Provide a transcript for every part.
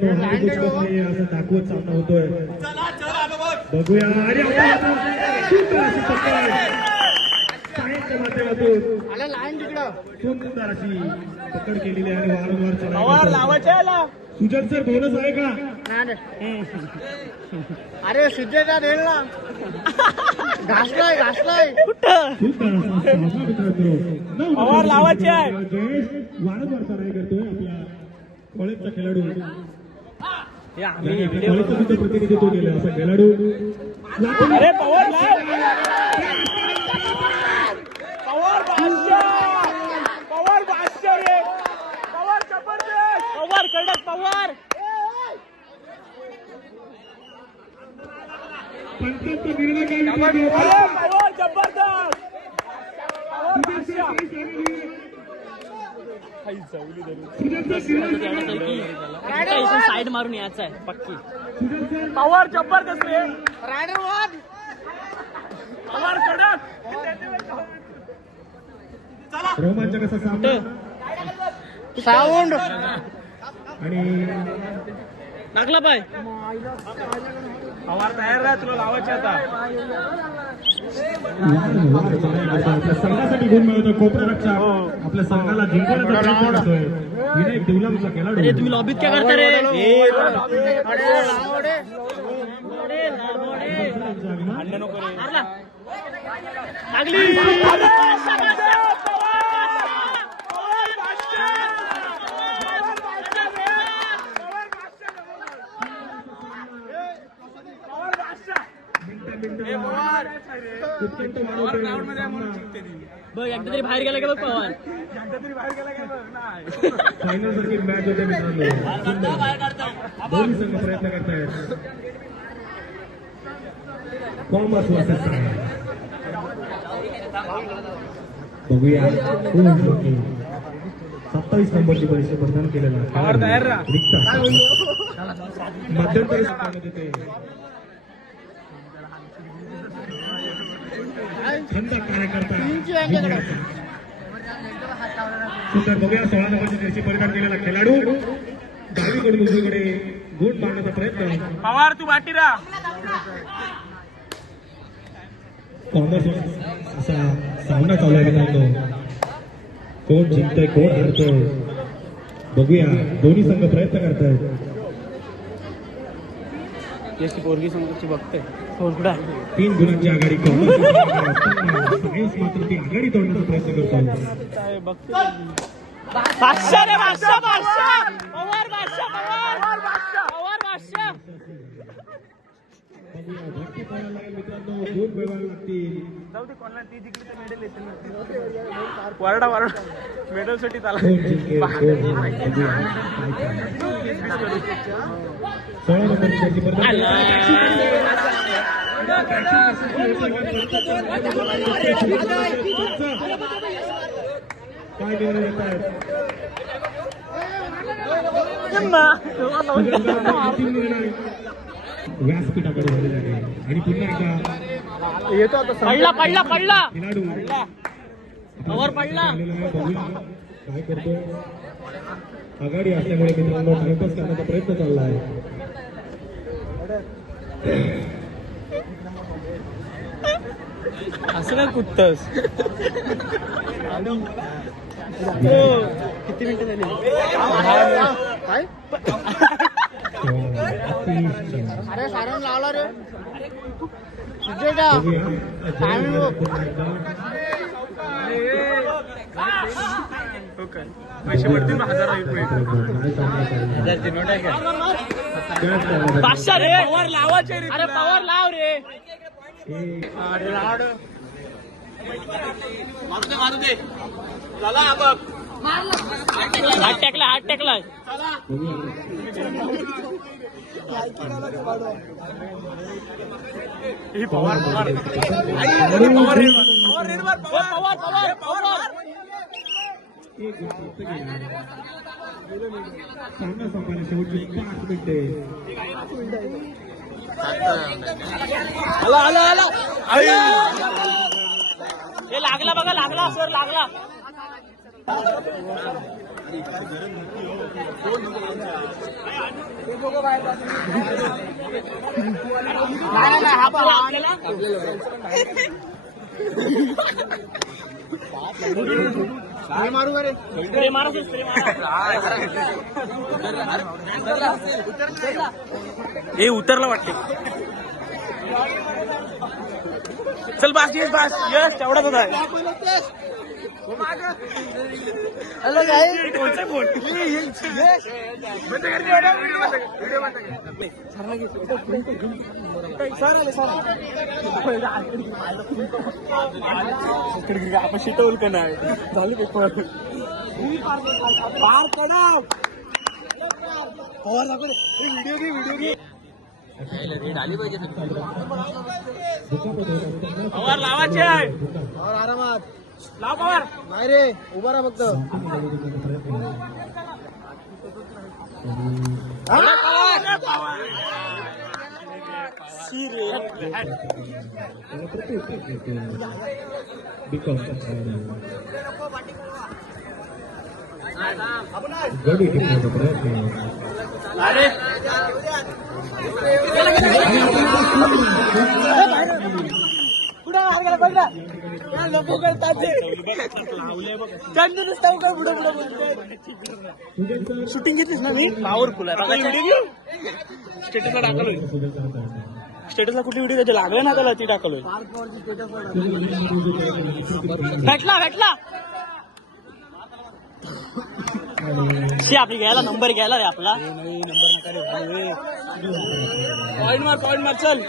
मित्रांनो हा कुछ नाही असं दाखवत सामना होतोय. बघूया आणि सुंदर अशी पकड साईडच्या माध्यमातून सुंदर अशी पकड केलेली आणि वारंवार चढाई. सुजन सर बोनस आहे का? अरे सुजयचा रेल ना घासलाय पवार लावायचे आहे. जयेश वारंवार चढाई करतोय आपल्या कॉलेजचा खेळाडू. कॉलेजचं सुद्धा प्रतिनिधित्व केलं असा खेळाडू. अरे पवार बादशाह रे. पवार जबरदस्त. पवार कडक. पवार पंचांचा निर्णय काय पवार जबरदस्त. साइड मारून यायचं आहे पक्की. पवार जबरदस्त रे. रायडर वाद पवार कडक. रोमांचक असा सामना साऊंड आणि लागला पाय. पवार तयार राहा, तुला लावायचे आता. आपल्या संघासाठी गुण मिळवतो. कोपरा रक्षक आपल्या संघाला जिंकवण्याचा प्रयत्न करतोय. विनायक देवलामचा खेळाडू. तुम्ही लॉबीत काय करता रे? लागली. बघ एकदा तरी बाहेर गेला का बघ पवार. फायनल सारखी मॅच होते मित्रांनो. दोन्ही संघ प्रयत्न करतायत. कॉमर्स वर्सेस बघूया 27 नंबरची परीक्षा प्रदान केलेला मध्यंतरी येते. छंद कार्यकर्ता सुंदर. बघूया 16 नंबरची जर्सी परिधान केलेला खेळाडू डावीकडून उजवीकडे गुण मारण्याचा प्रयत्न. पवार तू बाटी राहा. कॉमर्स असा सामना चालू आहे मित्रांनो. कोण जिंकतंय कोण हरतोय बघूया. दोन्ही संघ प्रयत्न करतायत. पोरगी समोरची बघते. 3 गुणांची आघाडी कॉमर्स सायन्स मात्र ती आघाडी तोडण्याचा प्रयत्न करतो. बादशाह रे बादशाह. बादशाह पवार. बादशाह पवार. पवार बादशाह. बघूया भरती पडायला लागेल मित्रांनो. दोन वेळा लागतील. जाऊ दे कोणाला ती जिंकली तर मेडल येते. वरडा मेडल साठी चाला. कोण जिंकेल कोण हरेल बघूया. 16 नंबरची जर्सी परिधान काय घेऊन येत आहेत. व्यासपीठाकडे झालेला आहे आणि पुन्हा एकदा येतो आता. पडला खेळाडू पवार पडला. बघूया काय करतो. आघाडी असल्यामुळे मित्रांनो टाइमपास करण्याचा प्रयत्न चालला आहे. असं काय कुठतस. किती मिनिटं झाली? अरे सारण लावला रे सुजयचा. पैसे पडतील 1000 रुपये. बादशाह रे. पवार लावायचे रे. अरे पवार लाव रे. मारू दे. चला बघ. हात टेकलाय. पवार. सामना संपला शेवटची 5 मिनिटे. आला. हे लागला बघा. लागला सर लागला. नाही नाही हा पण मारू बरे हे उतरला वाटते. चल बास बास यस तेवढाच होता. हॅलो गाईस आपण शिटवल का नाही झाली पेपर पवार लावायचे आरामात लाव पवार. नाही रे उभा राहा फक्त. गडी टिकण्याचा प्रयत्न. अरे शूटिंग घेतलीस ना मी पॉवरफुल आहे. स्टेटसला टाकलोय. स्टेटसला कुठली व्हिडिओ त्याची लागलं ना त्याला ती टाकलोय. भेटला भेटला शी आपली घ्यायला नंबर घ्यायला रे आपला पॉइंट मार चल.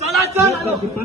चला चल.